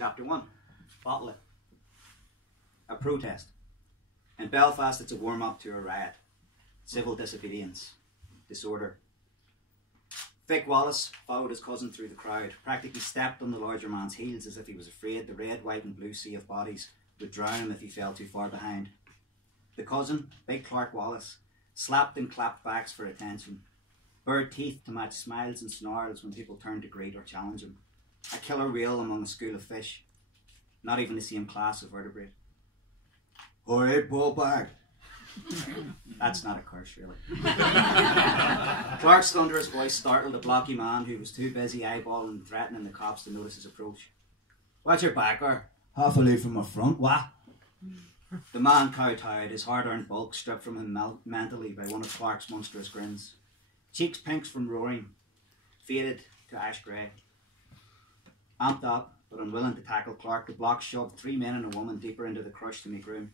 Chapter 1. Bottle it. A protest. In Belfast, it's a warm-up to a riot. Civil disobedience. Disorder. Vic Wallace followed his cousin through the crowd, practically stepped on the larger man's heels as if he was afraid the red, white and blue sea of bodies would drown him if he fell too far behind. The cousin, big Clark Wallace, slapped and clapped backs for attention, bared teeth to match smiles and snarls when people turned to greet or challenge him. A killer whale among a school of fish, not even the same class of vertebrate. Alright, ball bag. That's not a curse, really. Clark's thunderous voice startled a blocky man who was too busy eyeballing and threatening the cops to notice his approach. What's your backer? Half a leaf from my front, what? The man kowtowed, his hard-earned bulk stripped from him mentally by one of Clark's monstrous grins. Cheeks pinks from roaring, faded to ash grey. Amped up, but unwilling to tackle Clark, the block shoved 3 men and a woman deeper into the crush to make room.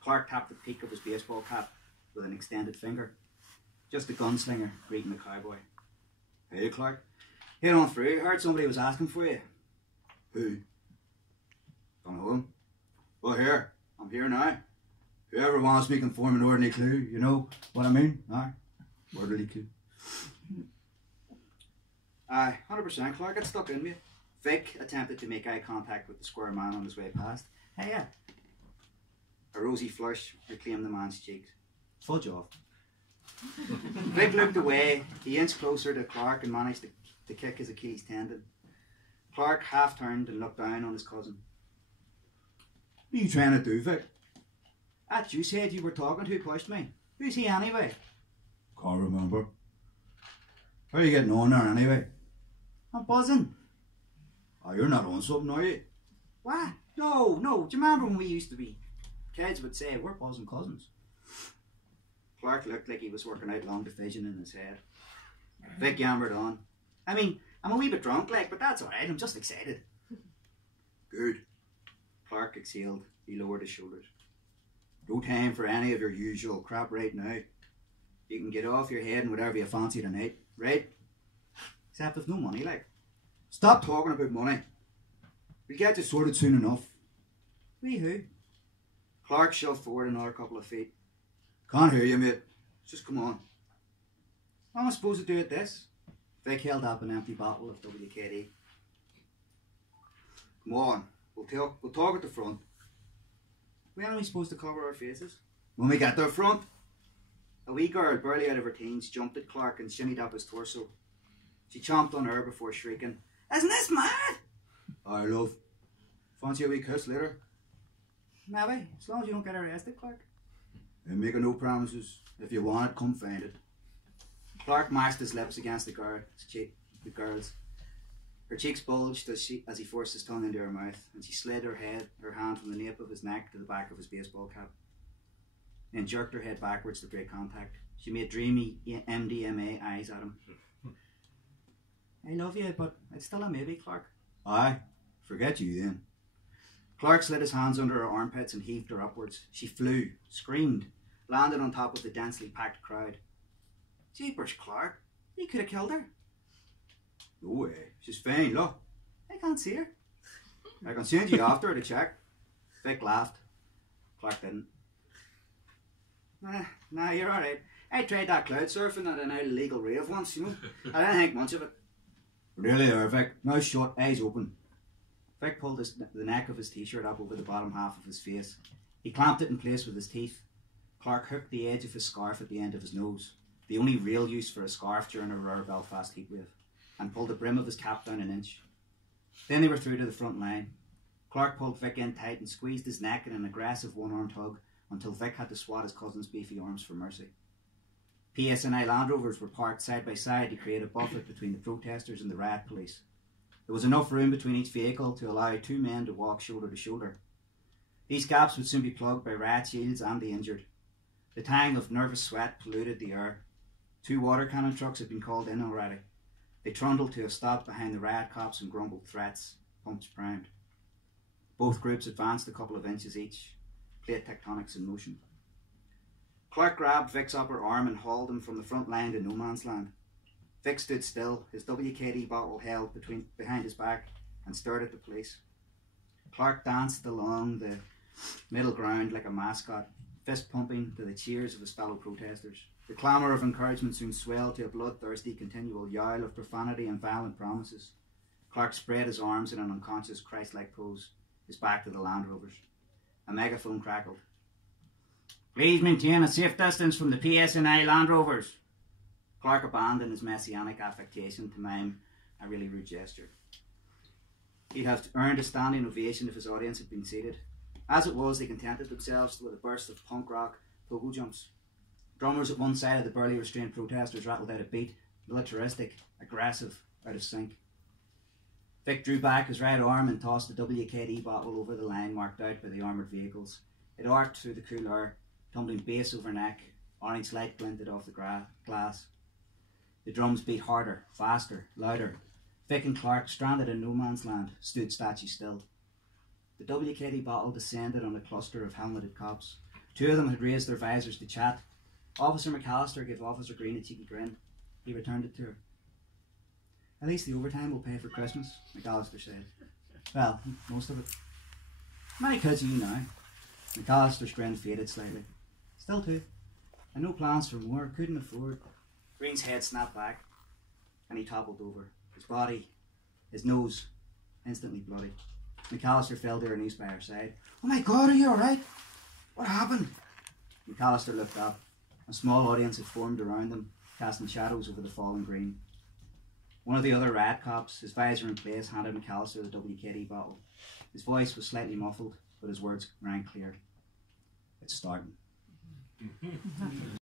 Clark tapped the peak of his baseball cap with an extended finger. Just a gunslinger greeting the cowboy. Hey, Clark. Head on through. I heard somebody was asking for you. Who? Don't know him. Well, here. I'm here now. Whoever wants me can form an orderly clue. You know what I mean? Aye. Orderly clue. Aye, 100% Clark. It stuck in me. Vic attempted to make eye contact with the square man on his way past. Hey, yeah. A rosy flush reclaimed the man's cheeks. Fudge off. Vic looked away. He inched closer to Clark and managed to kick his Achilles tendon. Clark half turned and looked down on his cousin. What are you trying to do, Vic? That you said you were talking to pushed me. Who's he anyway? Can't remember. How are you getting on there anyway? I'm buzzing. Oh, you're not on something, are you? What? No. Do you remember when we used to be? Kids would say, we're buzzing cousins. Clark looked like he was working out long division in his head. Vic yammered on. I mean, I'm a wee bit drunk, but that's alright. I'm just excited. Good. Clark exhaled. He lowered his shoulders. No time for any of your usual crap right now. You can get off your head and whatever you fancy tonight, right? Except with no money, Stop talking about money. We'll get you sorted soon enough. We who? Clark shoved forward another couple of feet. Can't hear you, mate. Just come on. What am I supposed to do at this? Vic held up an empty bottle of WKD. Come on. We'll talk at the front. When are we supposed to cover our faces? When we get to the front. A wee girl, barely out of her teens, jumped at Clark and shimmied up his torso. She chomped on her before shrieking, Isn't this mad? Aye, love. Fancy a wee kiss later? Maybe, as long as you don't get arrested, Clark. I'm making no promises. If you want it, come find it. Clark mashed his lips against the girl's. Her cheeks bulged as he forced his tongue into her mouth, and she slid her hand from the nape of his neck to the back of his baseball cap. Then jerked her head backwards to break contact. She made dreamy MDMA eyes at him. I love you, but it's still a maybe, Clark. Aye, forget you then. Clark slid his hands under her armpits and heaved her upwards. She flew, screamed, landed on top of the densely packed crowd. Jeepers, Clark, you could have killed her. No way, she's fine, look. I can't see her. I can send you after her to check. Vic laughed. Clark didn't. Nah, you're alright. I tried that cloud surfing at an illegal rave once, you know. I didn't think much of it. Really there, Vic. Mouth shut, eyes open. Vic pulled the neck of his t-shirt up over the bottom half of his face. He clamped it in place with his teeth. Clark hooked the edge of his scarf at the end of his nose, the only real use for a scarf during a rare Belfast heatwave, and pulled the brim of his cap down an inch. Then they were through to the front line. Clark pulled Vic in tight and squeezed his neck in an aggressive one-armed hug until Vic had to swat his cousin's beefy arms for mercy. PSNI Land Rovers were parked side by side to create a buffer between the protesters and the riot police. There was enough room between each vehicle to allow 2 men to walk shoulder to shoulder. These gaps would soon be plugged by riot shields and the injured. The tang of nervous sweat polluted the air. 2 water cannon trucks had been called in already. They trundled to a stop behind the riot cops and grumbled threats, pumps primed. Both groups advanced a couple of inches each, plate tectonics in motion. Clark grabbed Vic's upper arm and hauled him from the front line to no man's land. Vic stood still, his WKD bottle held behind his back, and stared at the police. Clark danced along the middle ground like a mascot, fist pumping to the cheers of his fellow protesters. The clamour of encouragement soon swelled to a bloodthirsty, continual yowl of profanity and violent promises. Clark spread his arms in an unconscious Christ-like pose, his back to the Land Rovers. A megaphone crackled. "Please maintain a safe distance from the PSNI Land Rovers." Clark abandoned his messianic affectation to mime a really rude gesture. He'd have earned a standing ovation if his audience had been seated. As it was, they contented themselves with a burst of punk rock pogo jumps. Drummers at one side of the burly restrained protesters rattled out a beat, militaristic, aggressive, out of sync. Vic drew back his right arm and tossed the WKD bottle over the line marked out by the armoured vehicles. It arced through the cool air, tumbling base over neck. Orange light glinted off the glass. The drums beat harder, faster, louder. Vic and Clark, stranded in no man's land, stood statue still. The WKD bottle descended on a cluster of helmeted cops. Two of them had raised their visors to chat. Officer McAllister gave Officer Green a cheeky grin. He returned it to her. "At least the overtime will pay for Christmas," McAllister said. "Well, most of it." "Many kids are you now?" McAllister's grin faded slightly. "Still two. And no plans for more. Couldn't afford." Green's head snapped back, and he toppled over. His body, his nose, instantly bloody. McAllister fell to her knees by her side. "Oh my God, are you alright? What happened?" McAllister looked up. A small audience had formed around them, casting shadows over the fallen Green. One of the other riot cops, his visor in place, handed McAllister the WKD bottle. His voice was slightly muffled, but his words rang clear. "It's starting."